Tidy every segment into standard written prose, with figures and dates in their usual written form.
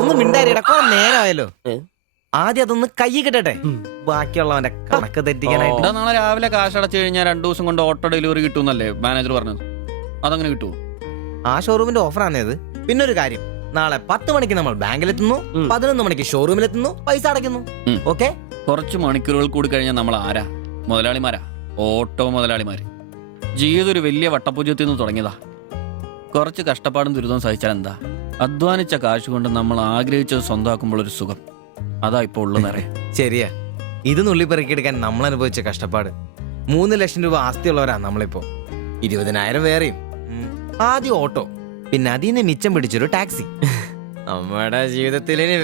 ഒന്നും മിണ്ടായിരിക്കട, നേരമായല്ലോ. ആദ്യം അതൊന്ന് കൈ കിട്ടട്ടെ, ബാക്കിയുള്ളവന്റെ കണക്ക് തെറ്റിക്കാനായിട്ട്. നാളെ രാവിലെ കാശ് അടച്ചു കഴിഞ്ഞാൽ 2 ദിവസം കൊണ്ട് ഓട്ടോ ഡെലിവറി കിട്ടുമെന്നല്ലേ മാനേജർ പറഞ്ഞത്? അതങ്ങനെ കിട്ടുമോ? ആ ഷോറൂമിന്റെ ഓഫറാണേത്. പിന്നെ ഒരു കാര്യം, നാളെ 10 മണിക്ക് നമ്മൾ ബാങ്കിലെത്തുന്നു, 11 മണിക്ക് ഷോറൂമിലെത്തുന്നു, പൈസ അടയ്ക്കുന്നു. ഓക്കെ? കുറച്ച് മണിക്കൂറുകൾ കൂടി കഴിഞ്ഞാൽ നമ്മൾ ആരാ? മുതലാളിമാരാ, ഓട്ടോ മുതലാളിമാര്. ജീവിതം ഒരു വലിയ വട്ടപൂജ്യത്തിൽ നിന്ന് തുടങ്ങിയതാ. കുറച്ച് കഷ്ടപ്പാടും ദുരിതവും സഹിച്ചാൽ എന്താ? അധ്വാനിച്ച കാശ് കൊണ്ട് നമ്മൾ ആഗ്രഹിച്ചത് സ്വന്തമാക്കുമ്പോൾ ഒരു സുഖം, അതാ ഇപ്പൊ ഉള്ളു നിറയെ. ശരിയാ, ഇത് നുള്ളിപ്പെറുക്കിയെടുക്കാൻ നമ്മൾ അനുഭവിച്ച കഷ്ടപ്പാട്. 3 ലക്ഷം രൂപ ആസ്തിയുള്ളവരാ നമ്മളിപ്പോ. 20,000 വേറെയും. ആദ്യം ഓട്ടോ, പിന്നെ അതിൽ നിന്ന് മിച്ചം പിടിച്ചൊരു ടാക്സി. നമ്മുടെ ജീവിതത്തിൽ ഇനി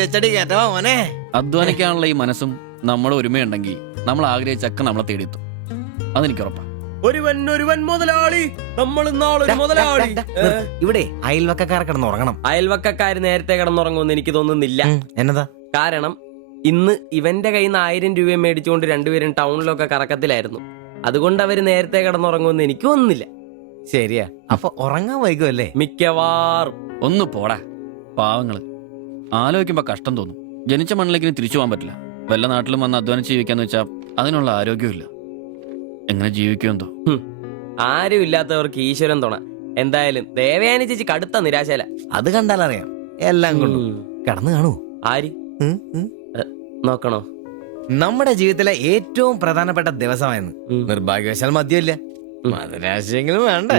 വെച്ചടി കേട്ടോ മോനെ. അധ്വാനിക്കാനുള്ള ഈ മനസ്സും നമ്മൾ ഒരുമയുണ്ടെങ്കിൽ നമ്മൾ ആഗ്രഹിച്ചൊക്കെ നമ്മളെ തേടിയെത്തും, അതെനിക്ക് ഉറപ്പാ. ഒരുവൻ മുതലാളി, നമ്മൾ നാളൊരു മുതലാളി. ഇവിടെ അയൽവക്കക്കാർ കിടന്നുറങ്ങണം. അയൽവക്കക്കാര് നേരത്തെ കിടന്നുറങ്ങുമെന്ന് എനിക്ക് തോന്നുന്നില്ല. എന്നതാ കാരണം ഇന്ന് ഇവന്റെ കയ്യിൽ നിന്ന് 1000 രൂപ മേടിച്ചുകൊണ്ട് രണ്ടുപേരും ടൗണിലൊക്കെ കറക്കത്തിലായിരുന്നു. അതുകൊണ്ട് അവര് നേരത്തെ കിടന്നുറങ്ങുമെന്ന് എനിക്ക് തോന്നുന്നില്ല. ശരിയാ, അപ്പൊ ഉറങ്ങാൻ വൈകുമല്ലേ? മിക്കവാറും. ഒന്ന് പോടാ പാവങ്ങള്. ആലോചിക്കുമ്പോ കഷ്ടം തോന്നും. ജനിച്ച മണ്ണിലേക്ക് തിരിച്ചു പോകാൻ പറ്റില്ല. വല്ല നാട്ടിലും വന്ന് അധ്വാനിച്ച് ജീവിക്കാന്ന് വെച്ചാൽ അതിനുള്ള ആരോഗ്യമില്ല. എങ്ങനെ ജീവിക്കുമെന്തോ. ആരും ഇല്ലാത്തവർക്ക് ഈശ്വരൻ തുണ. എന്തായാലും ദേവയാനി ചേച്ചി കടുത്ത നിരാശയില. അത് കണ്ടാലറിയാം എല്ലാം കൊണ്ടും. കിടന്നു കാണൂ. ആര് നോക്കണോ? നമ്മുടെ ജീവിതത്തിലെ ഏറ്റവും പ്രധാനപ്പെട്ട ദിവസമായിരുന്നു. നിർഭാഗ്യവശാൽ മദ്യമില്ല, മധുരാശയെങ്കിലും വേണ്ട.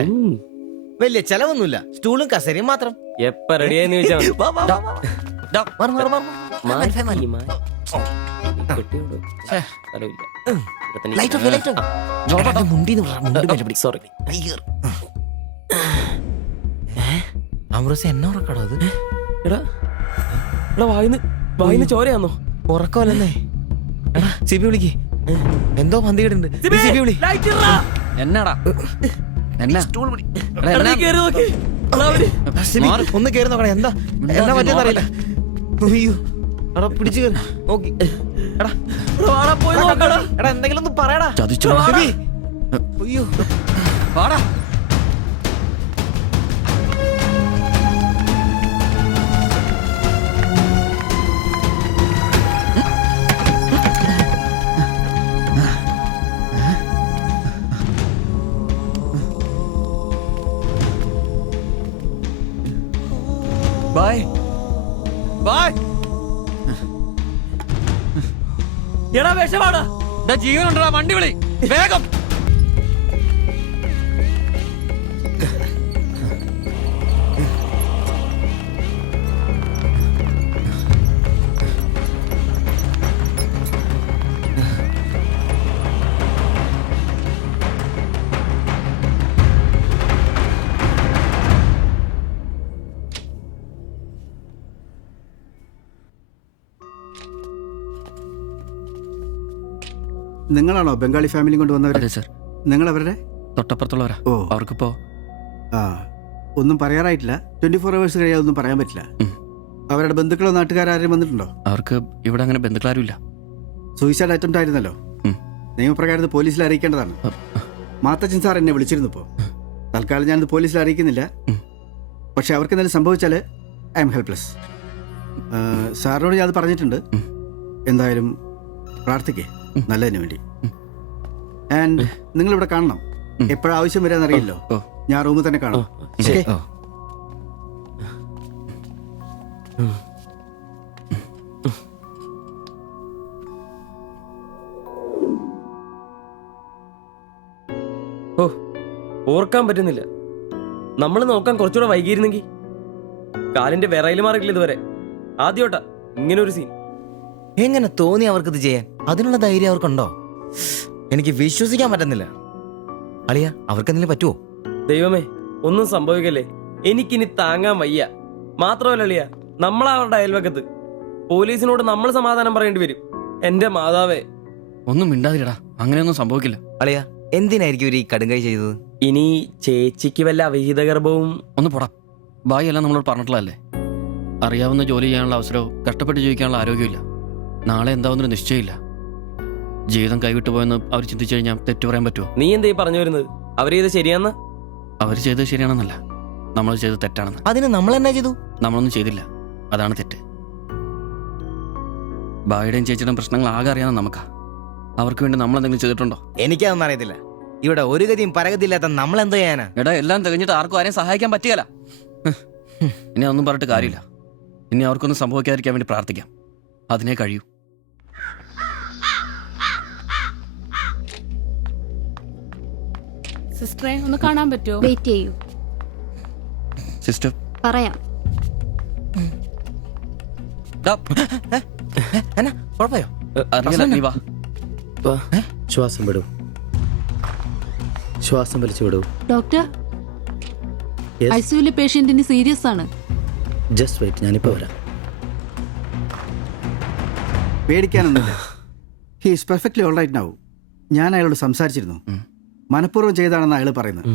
വലിയ ചെലവൊന്നുമില്ല, സ്റ്റൂളും കസേരയും മാത്രം. എപ്പ റെഡിയാന്ന് ചോദിച്ചാ എന്നെ ഉറക്കടോ അത്? വായിന്ന് ചോരയാന്നോ? ഉറക്കമല്ലെന്നേ. സിബി വിളിക്ക്, എന്തോ പന്തികേടുണ്ട്. സിബി വിളി. എന്നാടാ ഒന്ന് കേറി നോക്കണേ, എന്താ പറ്റിയെന്ന് അറിയില്ല. അയ്യോ എടാ, പിടിച്ചു കയറി നോക്കി. എടാ എന്തെങ്കിലും ഒന്ന് പറയടാ. സിബി, അയ്യോ വാടാ. Bye bye. എടാ വിഷമാടാ. ജീവനുണ്ടാ, വണ്ടി വിളി വേഗം. നിങ്ങളാണോ ബംഗാളി ഫാമിലി കൊണ്ടുവന്നവരെ? അതെ സർ. നിങ്ങൾ അവരുടെ തൊട്ടപ്പുറത്തുള്ളവരാ. ഓ, അവർക്കിപ്പോ ഒന്നും പറയാറായിട്ടില്ല. 24 hours കഴിയാതെ ഒന്നും പറയാൻ പറ്റില്ല. അവരുടെ ബന്ധുക്കളോ നാട്ടുകാരും വന്നിട്ടുണ്ടോ? അവർക്ക് ഇവിടെ അങ്ങനെ ബന്ധുക്കളാരും ഇല്ല. സൂയിസൈഡ് അറ്റംപ്റ്റ് ആയിരുന്നല്ലോ. നിയമപ്രകാരം പോലീസിൽ അറിയിക്കേണ്ടതാണ്. മാത്തച്ചൻ സാർ എന്നെ വിളിച്ചിരുന്നു. ഇപ്പോൾ തൽക്കാലം ഞാനത് പോലീസിൽ അറിയിക്കുന്നില്ല. പക്ഷെ അവർക്ക് എന്തെങ്കിലും സംഭവിച്ചാൽ ഐ എം ഹെൽപ്ലെസ്. സാറിനോട് ഞാൻ അത് പറഞ്ഞിട്ടുണ്ട്. എന്തായാലും പ്രാർത്ഥിക്കേ നല്ലതിന് വേണ്ടി. ആൻഡ് നിങ്ങളിവിടെ കാണണം. എപ്പോഴാവശ്യം വരാന്നറിയില്ലോ. ഞാൻ റൂമിൽ തന്നെ കാണാം. ഓ, ഓർക്കാൻ പറ്റുന്നില്ല. നമ്മൾ നോക്കാൻ കുറച്ചുകൂടെ വൈകിയിരുന്നെങ്കിൽ. കാലിന്റെ വിറയില് മാറിയില്ല ഇതുവരെ. ആദ്യോട്ടാ ഇങ്ങനെ ഒരു സീൻ. എങ്ങനെ തോന്നി അവർക്കിത് ചെയ്യാൻ? അതിനുള്ള ധൈര്യം അവർക്കുണ്ടോ? എനിക്ക് വിശ്വസിക്കാൻ പറ്റുന്നില്ല. അളിയ, അവർക്കെന്തെങ്കിലും പറ്റുമോ? ദൈവമേ, ഒന്നും സംഭവിക്കല്ലേ. എനിക്കിനി താങ്ങാൻ വയ്യ. മാത്രമല്ല അളിയ, നമ്മളവരുടെ അയൽവക്കത്ത്. പോലീസിനോട് നമ്മൾ സമാധാനം പറയേണ്ടി വരും. എന്റെ മാതാവേ. ഒന്നും മിണ്ടാതിരടാ, അങ്ങനെയൊന്നും സംഭവിക്കില്ല. അളിയ, എന്തിനായിരിക്കും ഇവർ ഈ കടുങ്കൈ ചെയ്തത്? ഇനി ചേച്ചിക്ക് വല്ല അവിഹിത ഗർഭവും. ഒന്ന് പോടാ. ബായി എല്ലാം നമ്മളോട് പറഞ്ഞിട്ടുള്ളതല്ലേ. അറിയാവുന്ന ജോലി ചെയ്യാനുള്ള അവസരവും കഷ്ടപ്പെട്ട് ജീവിക്കാനുള്ള ആരോഗ്യമില്ല. നാളെ എന്താവുന്നൊരു നിശ്ചയമില്ല. ജീവിതം കൈവിട്ടു പോയെന്ന് അവർ ചിന്തിച്ചു കഴിഞ്ഞാൽ തെറ്റു പറയാൻ പറ്റുമോ? നീ എന്താ ഈ പറഞ്ഞു വരുന്നത്? അവർ ചെയ്ത് ശരിയാന്ന്? അവർ ചെയ്തത് ശരിയാണെന്നല്ല, നമ്മൾ ചെയ്ത് തെറ്റാണെന്ന്. അതിന് നമ്മൾ എന്നാ ചെയ്തു? നമ്മളൊന്നും ചെയ്തില്ല, അതാണ് തെറ്റ്. ബായുടെയും ചേച്ചിയുടെയും പ്രശ്നങ്ങൾ ആകെ അറിയാവുന്ന നമുക്കാ. അവർക്ക് വേണ്ടി നമ്മൾ എന്തെങ്കിലും ചെയ്തിട്ടുണ്ടോ? എനിക്കതൊന്നും അറിയത്തില്ല. ഇവിടെ ഒരു ഗതിയും പരഗതിയില്ലാത്ത നമ്മൾ എന്ത് ചെയ്യാനാ? എടാ, എല്ലാം തികഞ്ഞിട്ട് ആർക്കും ആരെയും സഹായിക്കാൻ പറ്റുകയില്ല. ഇനി അതൊന്നും പറഞ്ഞിട്ട് കാര്യമില്ല. ഇനി അവർക്കൊന്നും സംഭവിക്കാതിരിക്കാൻ വേണ്ടി പ്രാർത്ഥിക്കാം. അതിനെ കഴിയൂ. സിസ്റ്ററെ ഒന്ന് കാണാൻ പറ്റുമോ? വെയിറ്റ് ചെയ്യൂ, സിസ്റ്റർ, പറയാം. എന്നാ കുഴപ്പയോ? അറിയില്ല, നീ വാ. ശ്വാസം വിടൂ, ശ്വാസം വലിച്ചു വിടൂ. Doctor, Yes. ഐസിയുലെ പേഷ്യന്റിന് സീരിയസ് ആണ്. ജസ്റ്റ് വെയിറ്റ്, ഞാനിപ്പോൾ വരാം. പേടിക്കാനൊന്നുമില്ല. He is perfectly all right now. ഞാൻ അയാളോട് സംസാരിച്ചിരുന്നു. മനഃപൂർവ്വം ചെയ്താണെന്ന് അയാൾ പറയുന്നത്.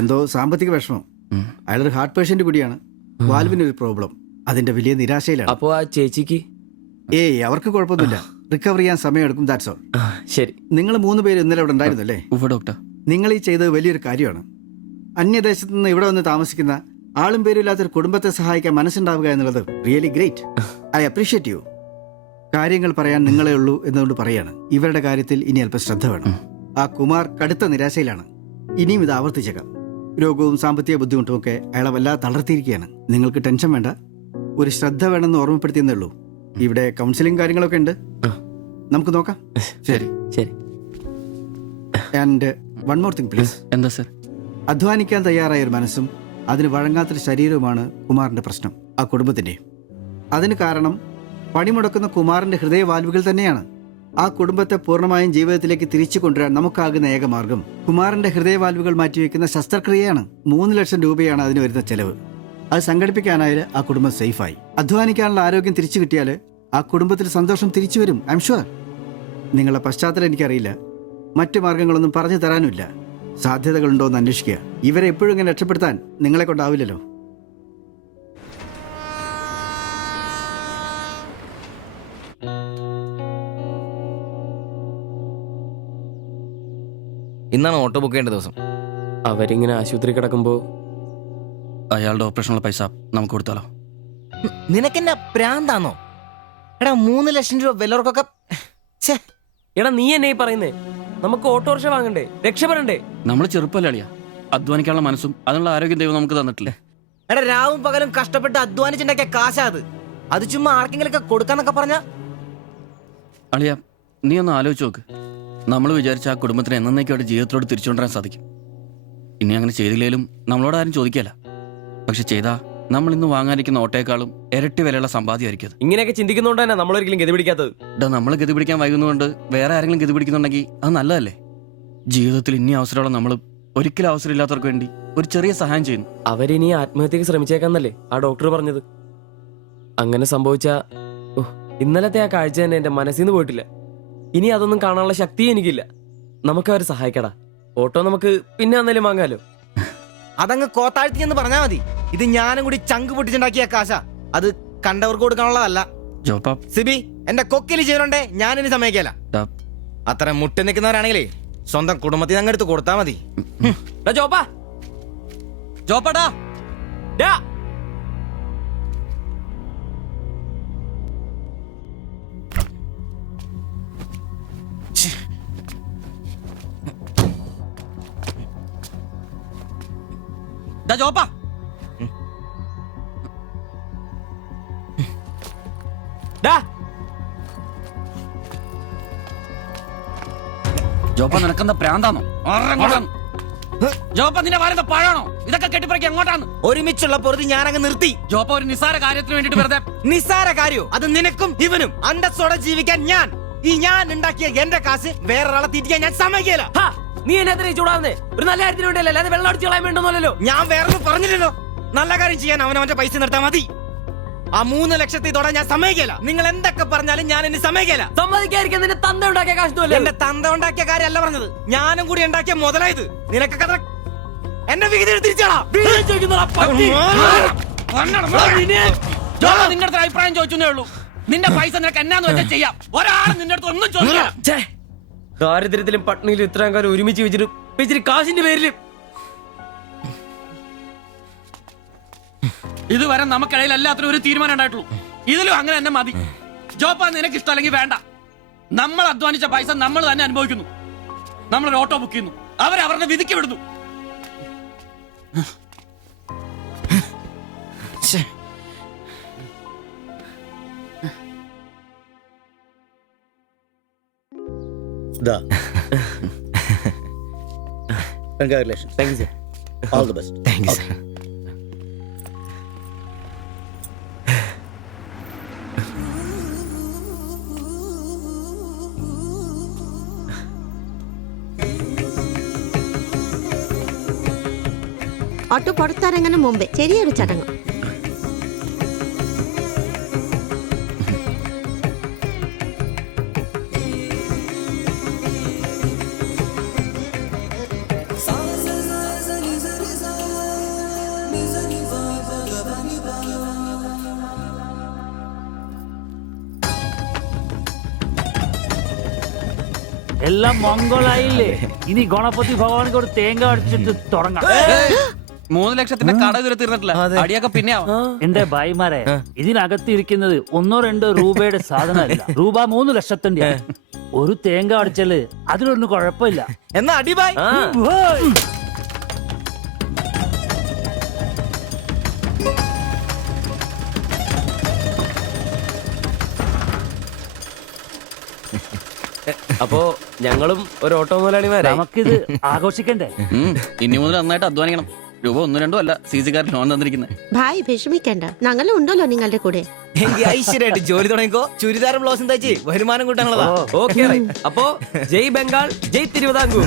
എന്തോ സാമ്പത്തിക വിഷമം. അയാളൊരു ഹാർട്ട് പേഷ്യന്റ് കൂടിയാണ്. വാൽവിനൊരു പ്രോബ്ലം. അതിന്റെ വലിയ നിരാശയിലാണ്. അപ്പോ ആ ചേച്ചിക്ക് ഏയ് അവർക്ക് കുഴപ്പമൊന്നുമില്ല. റിക്കവർ ചെയ്യാൻ സമയമെടുക്കും. That's all. ശരി. നിങ്ങൾ 3 പേര് ഇന്നലെ ഇവിടെ ഉണ്ടായിരുന്നു അല്ലേ? ഉവ്വ് ഡോക്ടർ. നിങ്ങൾ ഈ ചെയ്തത് വലിയൊരു കാര്യമാണ്. അന്യദേശത്ത് നിന്ന് ഇവിടെ വന്ന് താമസിക്കുന്ന ആളും പേരും ഇല്ലാത്തൊരു കുടുംബത്തെ സഹായിക്കാൻ മനസ്സുണ്ടാവുക എന്നുള്ളത് really great. I appreciate you. കാര്യങ്ങൾ പറയാൻ നിങ്ങളെ ഉള്ളൂ എന്നുകൊണ്ട് പറയാണ്. ഇവരുടെ കാര്യത്തിൽ ഇനി അല്പം ശ്രദ്ധ വേണം. ആ കുമാർ കടുത്ത നിരാശയിലാണ്. ഇനിയും ഇത് ആവർത്തിച്ചേക്കാം. രോഗവും സാമ്പത്തിക ബുദ്ധിമുട്ടും ഒക്കെ അയാളെ വല്ലാതെ തളർത്തിയിരിക്കുകയാണ്. നിങ്ങൾക്ക് ടെൻഷൻ വേണ്ട. ഒരു ശ്രദ്ധ വേണമെന്ന് ഓർമ്മപ്പെടുത്തിയെന്നേ ഉള്ളൂ. ഇവിടെ കൗൺസിലിംഗ് കാര്യങ്ങളൊക്കെ ഉണ്ട്. നമുക്ക് നോക്കാം. ശരി. ശരി. And one more thing please. എന്താ സർ? അധ്വാനിക്കാൻ തയ്യാറായ ഒരു മനസ്സും അതിന് വഴങ്ങാത്തൊരു ശരീരവുമാണ് കുമാറിന്റെ പ്രശ്നം, ആ കുടുംബത്തിന്റെയും. അതിന് കാരണം പണിമുടക്കുന്ന കുമാറിന്റെ ഹൃദയവാൽവുകൾ തന്നെയാണ്. ആ കുടുംബത്തെ പൂർണ്ണമായും ജീവിതത്തിലേക്ക് തിരിച്ചു കൊണ്ടുവരാൻ നമുക്കാകുന്ന ഏക മാർഗം കുമാറിന്റെ ഹൃദയവാൽവുകൾ മാറ്റിവെക്കുന്ന ശസ്ത്രക്രിയയാണ്. 3 ലക്ഷം രൂപയാണ് അതിന് വരുന്ന ചെലവ്. അത് സംഘടിപ്പിക്കാനായാൽ ആ കുടുംബം സേഫായി. അധ്വാനിക്കാനുള്ള ആരോഗ്യം തിരിച്ചു കിട്ടിയാൽ ആ കുടുംബത്തിൽ സന്തോഷം തിരിച്ചു വരും. I am sure. നിങ്ങളുടെ പശ്ചാത്തലം എനിക്കറിയില്ല, മറ്റു മാർഗങ്ങളൊന്നും പറഞ്ഞു തരാനുമില്ല. സാധ്യതകളുണ്ടോ എന്ന് അന്വേഷിക്കുക. ഇവരെ എപ്പോഴും ഇങ്ങനെ രക്ഷപ്പെടുത്താൻ നിങ്ങളെ കൊണ്ടാവില്ലല്ലോ. ഇന്നാണ് ഓട്ടോ ബുക്ക് ചെയ്യേണ്ട ദിവസം. അവരിങ്ങനെ ആശുപത്രി കിടക്കുമ്പോ അയാളുടെ ഓപ്പറേഷനുള്ള പൈസ നമുക്ക് കൊടുത്താലോ? നിനക്കെന്നാ പ്രാന്താന്നോ? എടാ 3 ലക്ഷം രൂപ വിലവർക്കൊക്കെ. എടാ, നീ എന്നെ ഈ പറയുന്നേ? നമുക്ക് ഓട്ടോറിക്ഷ വാങ്ങണ്ടേ? രക്ഷപ്പെടണ്ടേ? നമ്മൾ ചെറുപ്പല്ലേ അളിയാ. അധ്വാനിക്കാനുള്ള മനസ്സും അതിനുള്ള ആരോഗ്യം ദൈവം നമുക്ക് തന്നിട്ടില്ലേ? എടാ രാവും പകലും കഷ്ടപ്പെട്ട് അധ്വാനിച്ചുണ്ടാക്കിയ കാശാ അത്. അത് ചുമ്മാ ആർക്കെങ്കിലൊക്കെ കൊടുക്കാന്നൊക്കെ പറഞ്ഞ. അളിയ, നീ ഒന്ന് ആലോചിച്ച് നോക്ക്. നമ്മൾ വിചാരിച്ച ആ കുടുംബത്തിന് എന്നേക്കായിട്ട് ജീവിതത്തോട് തിരിച്ചുകൊണ്ടുവരാൻ സാധിക്കും. ഇനി അങ്ങനെ ചെയ്തില്ലേലും നമ്മളോട് ആരും ചോദിക്കല്ല. പക്ഷെ ചെയ്താ നമ്മൾ ഇന്ന് വാങ്ങാനിരിക്കുന്ന ഓട്ടോയെക്കാളും ഇരട്ടി വിലയുള്ള സമ്പാദ്യമായിരിക്കും അത്. ഇങ്ങനെയൊക്കെ ചിന്തിക്കുന്നോണ്ട് തന്നെ നമ്മളൊരിക്കലും ഗതി പിടിക്കാത്തത്. നമ്മൾ ഗതി പിടിക്കാൻ വൈകുന്നതുകൊണ്ട് വേറെ ആരെങ്കിലും ഗതി പിടിക്കുന്നുണ്ടെങ്കിൽ അത് നല്ലതല്ലേ? ജീവിതത്തിൽ ഇനി അവസരമുള്ള നമ്മൾ ഒരിക്കലും അവസരമില്ലാത്തവർക്ക് വേണ്ടി ഒരു ചെറിയ സഹായം ചെയ്യുന്നു. അവരിനി ആത്മഹത്യക്ക് ശ്രമിച്ചേക്കാന്നല്ലേ ആ ഡോക്ടർ പറഞ്ഞത്? അങ്ങനെ സംഭവിച്ച ഇന്നലത്തെ ആ കാഴ്ച തന്നെ എന്റെ മനസ്സിൽ നിന്ന് പോയിട്ടില്ല. ഇനി അതൊന്നും കാണാനുള്ള ശക്തിയും എനിക്കില്ല. നമുക്ക് അവരെ സഹായിക്കടാ. ഓട്ടോ നമുക്ക് പിന്നെ വന്നാലും വാങ്ങാലോ. അതങ്ങ് കോത്താഴ്ത്തി എന്ന് പറഞ്ഞാ മതി. ഇത് ഞാനും കൂടി ചങ്ക് പൊട്ടിച്ചുണ്ടാക്കിയ കാശാ. അത് കണ്ടവർക്ക് കൊടുക്കാനുള്ളതല്ല. ജോപ്പാ, സിബി, എന്റെ കൊക്കില് ജീവനുണ്ടേ ഞാനിനി സമ്മതിക്കല. ഡാ, അത്ര മുട്ടി നിൽക്കുന്നവരാണെങ്കിലേ സ്വന്തം കുടുംബത്തിന് അങ്ങ് എടുത്ത് കൊടുത്താൽ മതി. ജോപ്പാ, ജോപ്പാടാ. ഡാ. ഡാ ജോപ്പാ. ഡാ. ജോപ്പ, നിനക്കെന്താ പ്രാന്താണോ? ജോപ്പ, നിന്റെ വാരത്തെ പഴാണോ? ഇതൊക്കെ കെട്ടിപ്പറക്കി എങ്ങോട്ടാണ്? ഒരുമിച്ചുള്ള പൊറുതി ഞാനങ്ങ് നിർത്തി. ജോപ്പ, ഒരു നിസ്സാര കാര്യത്തിന് വേണ്ടിട്ട് വെറുതെ. നിസ്സാര കാര്യോ? അത് നിനക്കും ഇവനും അന്തസ്സോടെ ജീവിക്കാൻ ഞാൻ ഉണ്ടാക്കിയ എന്റെ കാശ് വേറൊരാളെ തീറ്റിക്കാൻ ഞാൻ സമ്മതിക്കില്ല. ഹാ, നീ എന്നെ ചൂടാവുന്നേ ഒരു നല്ല കാര്യത്തിന് വേണ്ടിയല്ലേ, അല്ലാതെ വെള്ളം അടിച്ചു കളയാൻ വേണ്ടല്ലോ. ഞാൻ വേറൊന്നും പറഞ്ഞില്ലല്ലോ. നല്ല കാര്യം ചെയ്യാൻ അവനവന്റെ പൈസ നിർത്താൻ മതി. ആ 3 ലക്ഷത്തിൽ തൊടാൻ ഞാൻ സമ്മതിക്കില്ല. നിങ്ങൾ എന്തൊക്കെ പറഞ്ഞാലും ഞാൻ എന്നെ സമ്മതിക്കില്ല. സമ്മതിക്കാതിരിക്കാൻ നിന്റെ തന്ത ഉണ്ടാക്കിയ കാശ്. എന്റെ തന്ത ഉണ്ടാക്കിയ കാര്യമല്ല പറഞ്ഞത്, ഞാനും കൂടി ഉണ്ടാക്കിയ മുതലായത്. നിനക്കൊക്കെ എന്റെ വിഹിതം തിരിച്ചാടാ. നിന്റെ അടുത്ത് അഭിപ്രായം ചോദിച്ചേ ഉള്ളൂ. നിന്റെ പൈസ നിനക്ക് എന്നാന്ന് വെച്ചാൽ ചെയ്യാം. ഒരാളും നിന്റെ അടുത്ത് ഒന്നും ചോദിക്കാം. ദാരിദ്ര്യത്തിലും പട്ടിണിയിലും ഇത്രയും കാലം ഒരുമിച്ച് വെച്ചിട്ട് കാശിന്റെ പേരില് ഇതുവരെ നമുക്കിടയിൽ എല്ലാത്തിനും ഒരു തീരുമാനം ഉണ്ടായിട്ടുള്ളൂ. ഇതിലും അങ്ങനെ തന്നെ മതി. ജോപ്പാ നിനക്ക് ഇഷ്ടമല്ലെങ്കിൽ വേണ്ട. നമ്മൾ അധ്വാനിച്ച പൈസ നമ്മൾ തന്നെ അനുഭവിക്കുന്നു. നമ്മളൊരു ഓട്ടോ ബുക്ക് ചെയ്യുന്നു, അവരവരുടെ വിധിക്ക് വിടുന്നു. ശ്ശേ. Da. Congratulations. Thank you sir. All the best. Thank you Okay. Sir. Auto പുറത്തിറങ്ങുന്ന മുമ്പേ ചെറിയൊരു ചടങ്ങ്. എല്ലാം മംഗളായില്ലേ? ഇനി ഗണപതി ഭഗവാനിക്ക് ഒരു തേങ്ങ അടിച്ചിട്ട് തുടങ്ങാം. 3 ലക്ഷത്തിന്റെ കട ഇതുവരെ തീർന്നിട്ടില്ല. അടിയൊക്കെ പിന്നെ ആവാം. എന്റെ ഭായിമാരെ, ഇതിനകത്ത് ഇരിക്കുന്നത് 1-2 രൂപയുടെ സാധനമല്ല, രൂപ 3 ലക്ഷത്തിന്റെ. ഒരു തേങ്ങ അടിച്ചാല് അതിലൊന്നും കുഴപ്പമില്ല. എന്നാ അടിബായ്. ഓയ്! അപ്പോ ഞങ്ങളും ഒരു ഓട്ടോ മുതലാളിമാരായി. നമുക്കിത് ആഘോഷിക്കണ്ടേ? ഇനി മുതൽ നന്നായിട്ട് അധ്വാനിക്കണം. രൂപ 1-2 അല്ല CC-കാരൻ ലോൺ തന്നിരിക്കുന്നത്. ഭായ് വിഷമിക്കണ്ട, ഞങ്ങളും ഉണ്ടല്ലോ നിങ്ങളുടെ കൂടെ. എങ്കിൽ ഐശ്വര്യമായിട്ട് ജോലി തുടങ്ങിക്കോ. ചുരിദാറും ബ്ലൗസും തയ്ച്ച് വരുമാനം കൂട്ടാനുള്ളതാ. ഓക്കെ. അപ്പോ ജയ് ബംഗാൾ, ജയ് തിരുവിതാംകൂർ.